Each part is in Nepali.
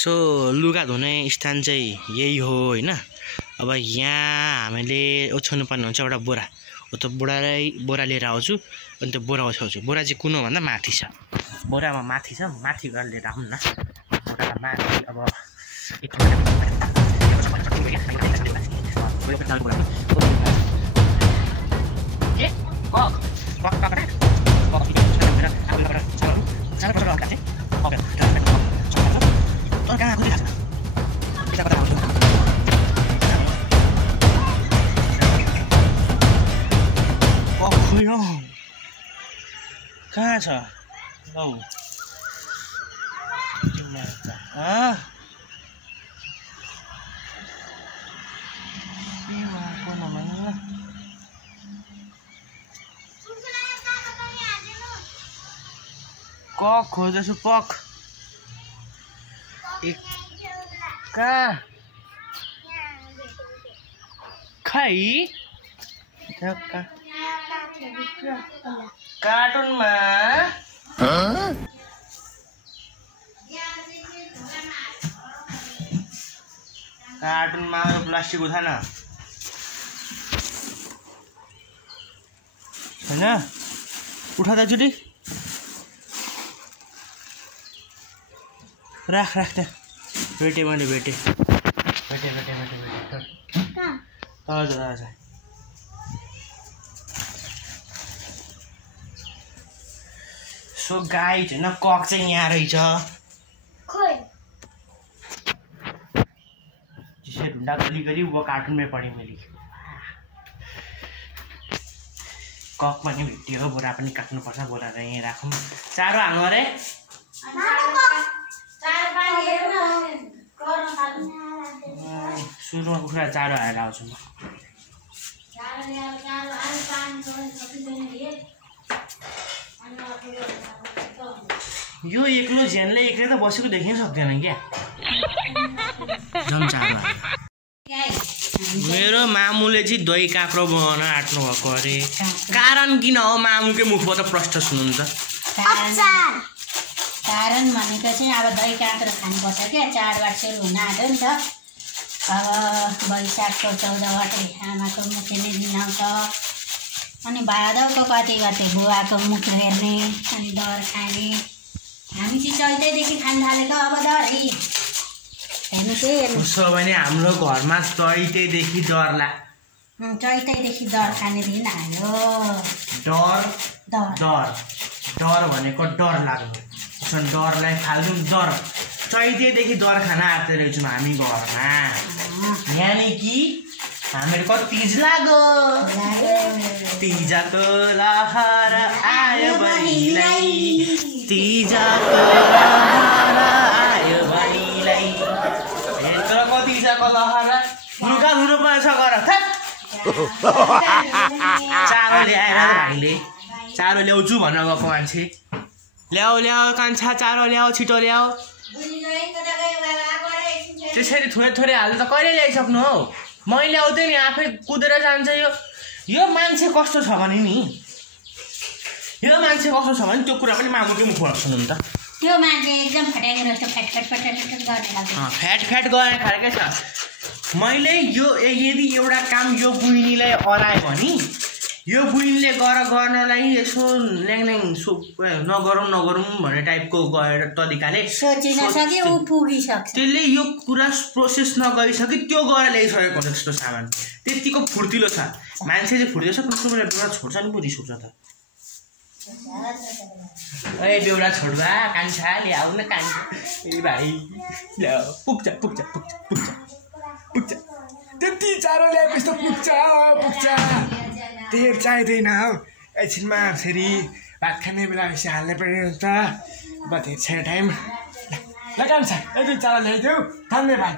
सो लुगा धुने स्थान चाहिँ यही हो हैन। अब यहाँ हामीले ओछ्याउनु पर्ने हुन्छ एउटा बोरा। हो त बोरा लिएर आउँछु अनि त्यो बोरा ओछ्याउँछु। बोरा चाहिँ कुनो भन्दा माथि छ, बोरामा माथि छ, माथि गएर लिएर आउँ न। बोरा माथि अब कहाँ छ लौ कक खोज्दैछु पक कहाँ खै कार्टुनमा कार्टुनमा प्लास्टिक उठान हैन, उठा त जुटी राख त्यहाँ। भेटे मैले भेटे हजुर सो गाइज हैन, कक चाहिँ यहाँ रहेछ। जिसे ढूंढा गली गरी वो कार्टून में पड़ी मिली। कक पनि भेटियो, बोरा पनि काट्नुपर्छ, बोरा र यहीँ राखौँ। चारो हाल्नु अरे सुरुमा कुखुरा चारो हालेर आउँछु म। यो एक्लो झ्यानले एक्लै त बसेको देखिन सक्दैन क्या। मेरो मामुले चाहिँ दही काँक्रो बनाउन आँट्नु भएको अरे। कारण किन हो मामुकै मुखबाट प्रश्न सुन्नु त। कारण भनेको चाहिँ अब दही काँक्रो खानुपर्छ क्या, चाडबाड सुरु हुन आँट्यो नि त। अब वैशाखको 14 गते आमाको मुख हेर्ने दिन आउँछ, अनि भादौको कति गते बुवाको मुख हेर्ने, अनि दर खाने। हामी चाहिँ चैतैदेखि खान थालेको अब दर हेर्नु चाहिँ उसो भने हाम्रो घरमा चैतैदेखि डर चैतैदेखि दर खाने दिन आयो। डर भनेको डर लाग्नु, डरलाई फाल्नु डर। चैतेदेखि दर खान आँट्दै रहेछौँ हामी घरमा। यानि कि हामीहरूको तीज लाग्यो, तीजको लहर आयो बहिनीलाई, तीजको लहर आयो बहिनीलाई। हेर्छको तीजको लहर लुगा धुनु पर्छ गर चारो ल्याएर भाइले चारो ल्याउँछु भनेर गएको मान्छे। ल्याऊ कान्छा चारो ल्याऊ, छिटो ल्याऊ। त्यसरी थोरै हाल्नु त कहिले ल्याइसक्नु हौ। मैले ल्याउँदै नि आफै कुदेर जान्छ। यो मान्छे कस्तो छ भने नि, त्यो कुरा पनि मामुकै मुखबाट सुन्नु नि त। त्यो मान्छे एकदम फट्याङ्गे जस्तो फ्याट गर्ने खालकै छ। मैले यदि एउटा काम यो बुढिनीलाई अरायो भने यो बुढीले गर्नलाई यसो ल्याङ नगरौँ भन्ने टाइपको गएर तरिकाले त्यसले यो कुरा प्रोसेस नगरिसके त्यो गएर ल्याइसकेको हुन्छ। त्यस्तो सामान त्यतिको फुर्तिलो छ मान्छे चाहिँ फुर्तिलो छ। कस्तो बेला छोड्छ नि बुढी छोड्छ त। ए बेउरा छोड्बा कान्छा ल्याउ न कान्छा। ए भाइ ल्याऊ, पुग्छ त्यति चारो ल्याएपछि त पुग्छ। तेल चाहिँदैन हौ। एकछिनमा फेरि भात खाने बेला बेसी हाल्ने पनि हुन्छ। अब धेरै छैन टाइम। ल कान्छा यति चारो ल्याइदेऊ, धन्यवाद।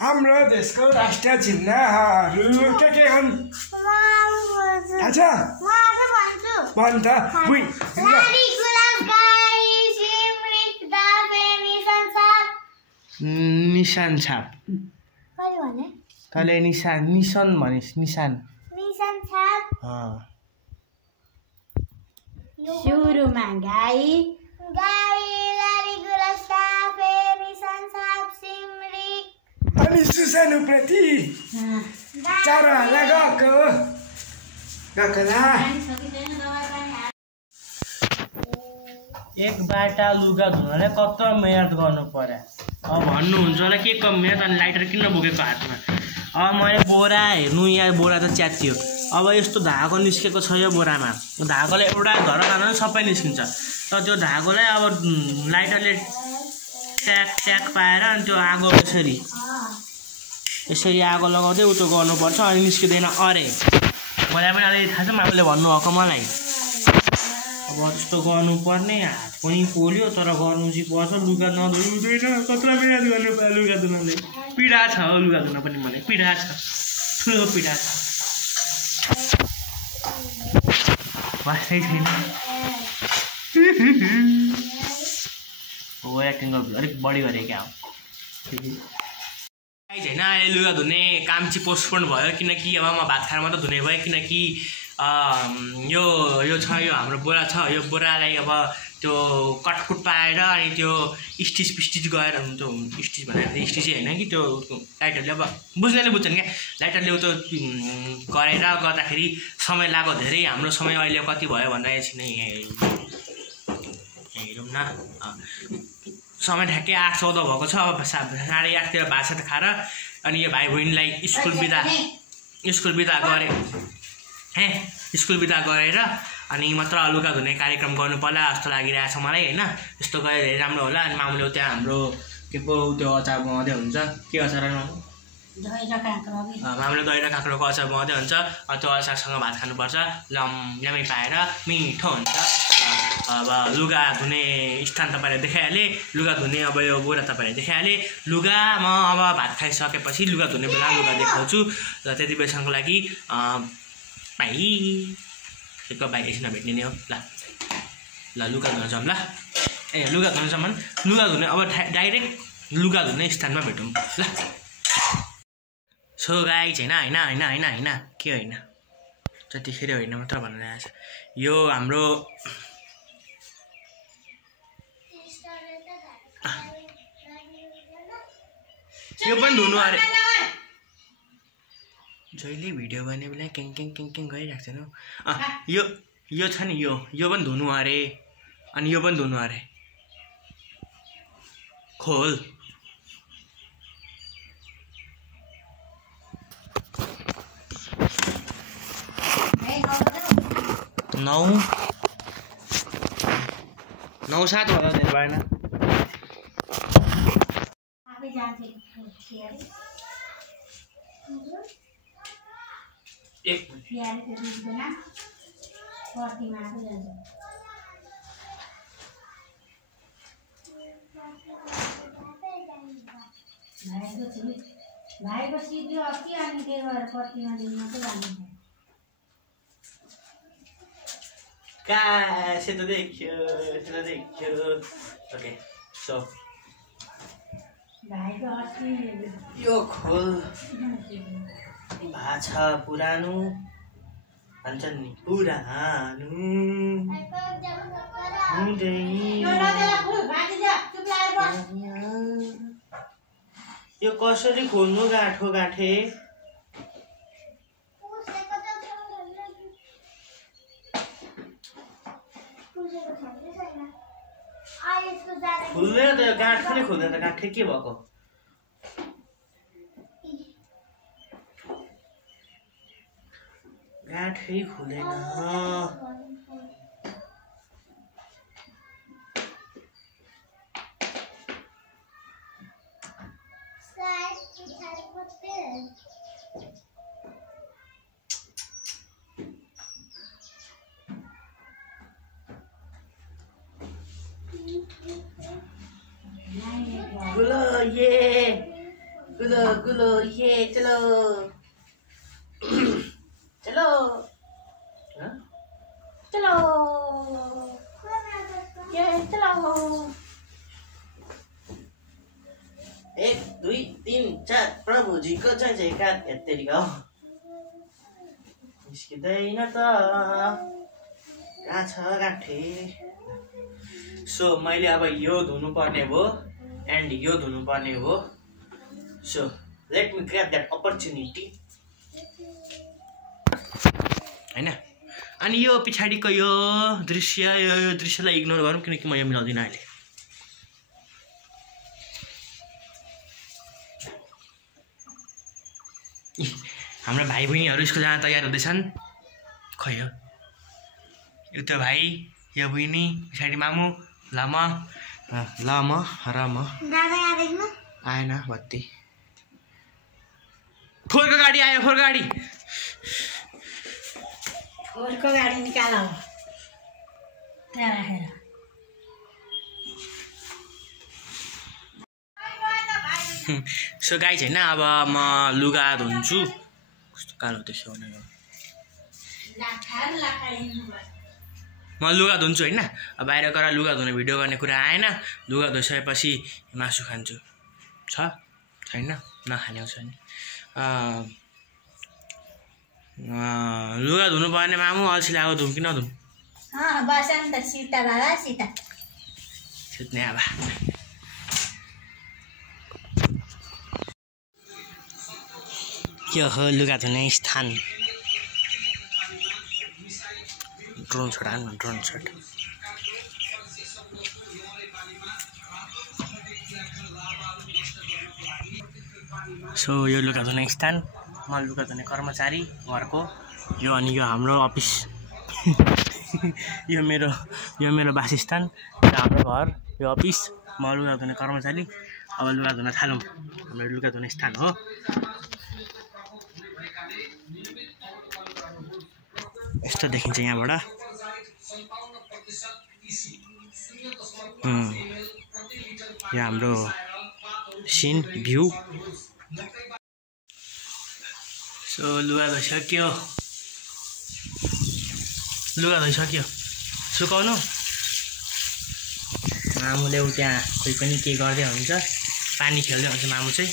हाम्रो देशको राष्ट्रिय चिन्हहरू के हुन् थाहा छ? भन् त। निशान छाप तले निशान भनिस्। निशान छाप। सुरुमा गाई, अनि सुसानुप्रति चराहरूलाई गएकोला एक बाटा लुगा धुनलाई कत्रो मेहनत गर्नु पर्यो अब भन्नुहुन्छ होला के कम मेहनत अनि लाइटर किन बोकेको हातमा अब मैले बोरा हेर्नु यहाँ बोरा त च्यातियो अब यस्तो धागो निस्केको छ यो बोरामा धागोले एउटा घर खाना सबै निस्किन्छ तर त्यो धागोलाई अब लाइटरले ट्याक ट्याक पाएर अनि त्यो आगो यसरी आगो लगाउँदै उतो गर्नुपर्छ अनि निस्किँदैन अरे मलाई पनि अलिक थाहा छ मामुले भन्नुभएको मलाई अब त्यस्तो गर्नुपर्ने हात पनि पोल्यो तर गर्नु चाहिँ पर्छ लुगा नधुँदैन कत्रो मिहिनेत गर्नु पर्यो लुगा धुनले पीडा छ हो लुगा धुन पनि मलाई पीडा छ ठुलो पीडा छ बस्दै छैन हो एक्टिङ अलिक बढी गरेँ क्या होइन अहिले लुगा धुने काम चाहिँ पोस्टपोन भयो किनकि अब म भात खाएर मात्रै धुने भयो किनकि यो छ यो हाम्रो बोरा छ यो बोरालाई अब त्यो कटकुट पाएर अनि त्यो स्टिच पिस्टिच गएर त्यो स्टिच भनेर स्टिचै होइन कि त्यो लाइटरले अब बुझ्नेले बुझ्छन् क्या लाइटरले त्यो गरेर गर्दाखेरि समय लाग्यो धेरै हाम्रो समय अहिले कति भयो भनेर एकछिन हेरौँ न समय ठ्याक्कै 8-14 भएको छ अब 8:30 भात सात खाएर अनि यो भाइ बहिनीलाई स्कुल बिदा गरेर अनि मात्र लुगा धुने कार्यक्रम गर्नु पर्ला जस्तो लागिरहेको छ मलाई होइन यस्तो गरे धेरै राम्रो होला अनि मामुले त्यहाँ हाम्रो के पो त्यो अचार बनाउँदै हुन्छ के अचार मामुले दही र काँक्रोको अचार बनाउँदै हुन्छ त्यो अचारसँग भात खानुपर्छ ल्यामी पाएर मिठो हुन्छ अब लुगा धुने स्थान तपाईँले देखाइहालेँ लुगा धुने अब यो बोरा तपाईँले देखाइहालेँ लुगा म अब भात खाइसकेपछि लुगा धुने बेला लुगा देखाउँछु र त्यति बेलासम्मको लागि भाइ एकको भाइ एकछिन भेट्ने नै हो ल लुगा धुन जाऊँ ल लुगा धुन जाऊँ लुगा धुने अब डाइरेक्ट लुगा धुने स्थानमा भेटौँ ल सो गाइज होइन के होइन जतिखेर होइन मात्र भनिरहेको छ यो हाम्रो यो पनि धुनु अरे जहिले भिडियो गर्ने बेला केङ गरिरहेको छैन यो छ नि यो पनि धुनु अरे अनि यो पनि धुनु अरे खोल नौ 9-7 भयो धेरै भएन एक भाइको सिद्धि अस्ति अनि त्यही भएर पर्तीमा दिनु मात्रै जानु से तो देखियो ओके सो भाइको अस्ति यो खोल भाषा पुरानो भन्छन् नि पुरानो यो कसरी खोल्नु गाँठे खुल्दैन त गाँठ पनि खुल्दैन त गाँठ के भएको गाँठै खुलेन गुलो ये चलो चलो चलो ये चलो 1 2 3 4 प्रभु जी को जय जयकार यत्तेरी हो निस्किँदैन त कहाँ छ गाँठे सो मैले अब यो धुनुपर्ने हो एन्ड यो धुनुपर्ने हो so let me grab that opportunity हैन अनि यो पछाडिको यो दृश्यलाई इग्नोर गरौँ किनकि म यो मिलाउँदिनँ अहिले हाम्रो भाइ बहिनीहरू स्कुल जान तयार हुँदैछन् खै हो यो त भाइ यो बहिनी पछाडि मामु ल म र म आएन बत्ती फोरको गाडी आयो फोरको गाडी निकाल त्यहाँ राखेर सो गाइज होइन अब म लुगा धुन्छु कस्तो कालो देख्यो भने म लुगा धुन्छु होइन बाहिर गएर लुगा धुने भिडियो गर्ने कुरा आएन लुगा धोइसकेपछि मासु खान्छु छैन नखाने हो छैन लुगा धुनु पर्ने मामु अल्छी लाग्यो धुम कि नधुम सुत्ने अब यो हो लुगा धुने स्थान ड्रोन शट हान्नु ड्रोन शट सो यो लुगा धुने स्थान म लुगा धुने कर्मचारी घरको यो अनि यो हाम्रो अफिस यो मेरो वासस्थान हाम्रो घर यो अफिस म लुगा धुने कर्मचारी अब लुगा धुन थालौँ हाम्रो लुगा धुने स्थान हो यस्तो देखिन्छ यहाँबाट यो हाम्रो सिन भ्यू सो लुगा धोइसक्यो सुकाउनु मामुले त्यहाँ कोही पनि के गर्दै हुन्छ पानी खेल्दै हुन्छ मामु चाहिँ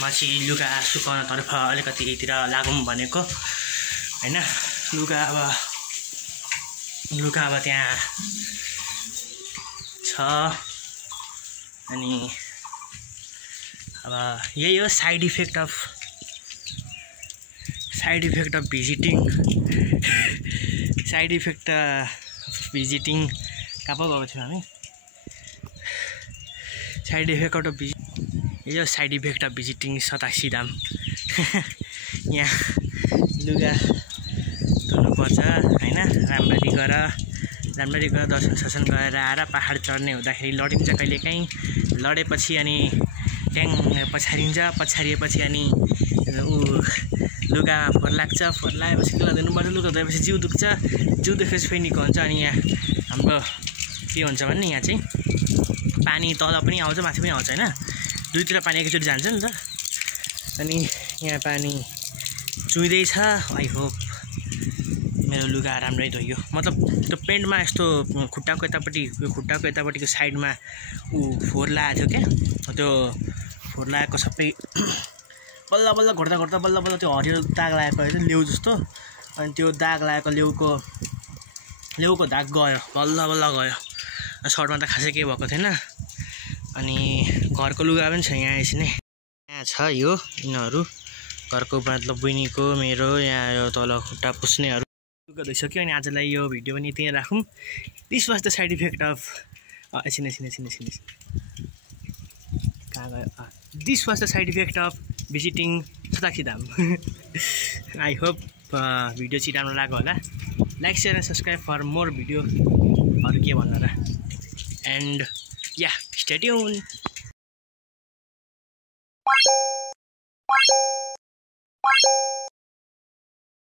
म चाहिँ लुगा सुकाउनतर्फ अलिकति यतिर लागौँ भनेको हैन लुगा अब त्यहाँ छ अनि अब यही हो साइड इफेक्ट अफ भिजिटिङ कहाँ पो गएको थियौँ हामी side effect of visiting Satasi धाम यहाँ लुगा धुनुपर्छ होइन राम्ररी गएर दर्शन ससन गरेर आएर पहाड चढ्ने हुँदाखेरि लडिन्छ कहिलेकाहीँ लडेपछि अनि ट्याङ पछारिएपछि अनि लुगा फोहोर लाग्छ फोहोर लागेपछि लुगा धुनुपर्छ लुगा धोएपछि जिउ दुखेपछि फेरि निको हुन्छ अनि यहाँ हाम्रो के हुन्छ भने यहाँ चाहिँ पानी तल पनि आउँछ माथि पनि आउँछ होइन दुईतिर पानी एकैचोटि जान्छ नि त अनि यहाँ पानी चुहिँदैछ आई होप मेरो लुगा राम्रै धोयो मतलब त्यो पेन्टमा यस्तो खुट्टाको यतापट्टिको साइडमा फोहोर लागेको थियो क्या त्यो फोहोर लागेको सबै बल्ल घोर्दा त्यो हरियो दाग लागेको होइन लेउ जस्तो अनि त्यो दाग लागेको लेउको दाग गयो बल्ल गयो सर्टमा त खासै केही भएको थिएन अनि घरको लुगा पनि छ यहाँ यसरी नै यहाँ छ यो यिनीहरू घरको मतलब बहिनीको मेरो यहाँ यो तल खुट्टा पुस्नेहरू लुगा धोइसक्यो अनि आजलाई यो भिडियो पनि त्यहीँ राखौँ this was the side effect of कहाँ गयो this was the side effect of visiting Satasi Dham I hope video चाहिँ राम्रो लाग्यो होला like share and subscribe for more भिडियोहरू के भन्नु र एन्ड या स्टे ट्युन